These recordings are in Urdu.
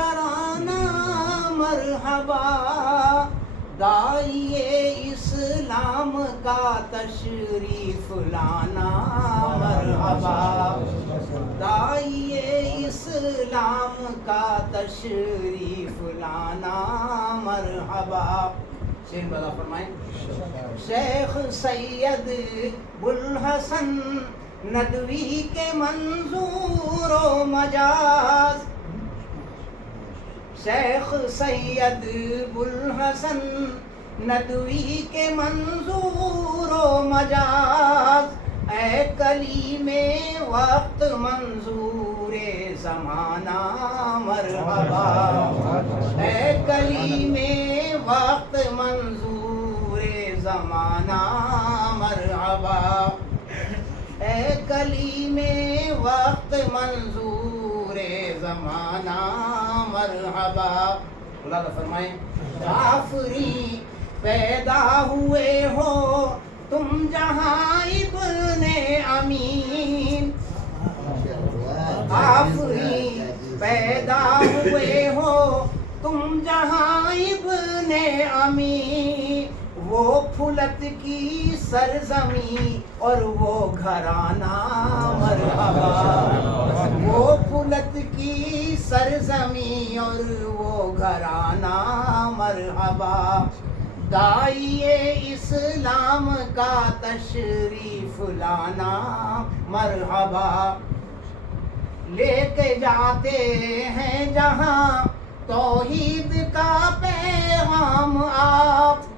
ترانہ مرحبا، داعیے اسلام کا تشریف لانا مرحبا، داعیے اسلام کا تشریف لانا مرحبا۔ شیر بدا فرمائیں۔ شیخ سید بوالحسن ندوی کے منظور و مجاز، شیخ سید بوالحسن ندوی کے منظور و مجاز، اے کلیم وقت منظور زمانہ مرحبا، اے کلیم وقت منظور زمانہ مرحبا، اے کلیم وقت منظور زمانہ مرحبا۔ اللہ فرمائیں جعفری پیدا ہوئے ہو تم جہاں ابن امین، جعفری پیدا ہوئے ہو تم جہاں ابن امین، وہ پھلت کی سرزمین اور وہ گھرانہ مرحبا، وہ پھلت کی سرزمین اور وہ گھرانہ مرحبا، داعیے اسلام کا تشریف لانا مرحبا، لے کے جاتے ہیں جہاں توحید کا پیغام آپ،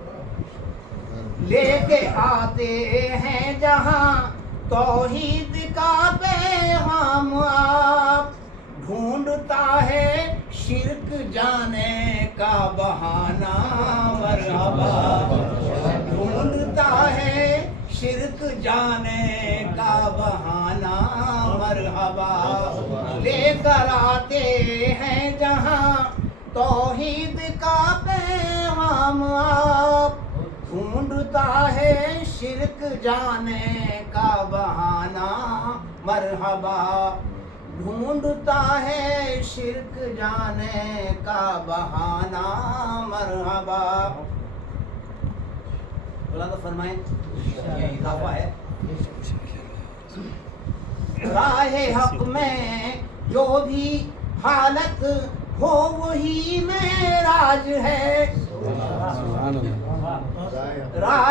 لے کے آتے ہیں جہاں توحید کا پیغام آپ، ڈھونڈتا ہے شرک جانے کا بہانہ مرحبا، ڈھونڈتا ہے شرک جانے کا بہانہ مرحبا، لے کر آتے ہیں جہاں توحید کا پیغام آپ، ڈھونڈتا ہے شرک جانے کا بہانہ مرحبا، ڈھونڈتا ہے شرک جانے کا بہانہ مرحبا۔ اللہ تو فرمائیں یہ اضافہ ہے۔ راہ حق میں جو بھی حالت ہو وہی معراج ہے، راہ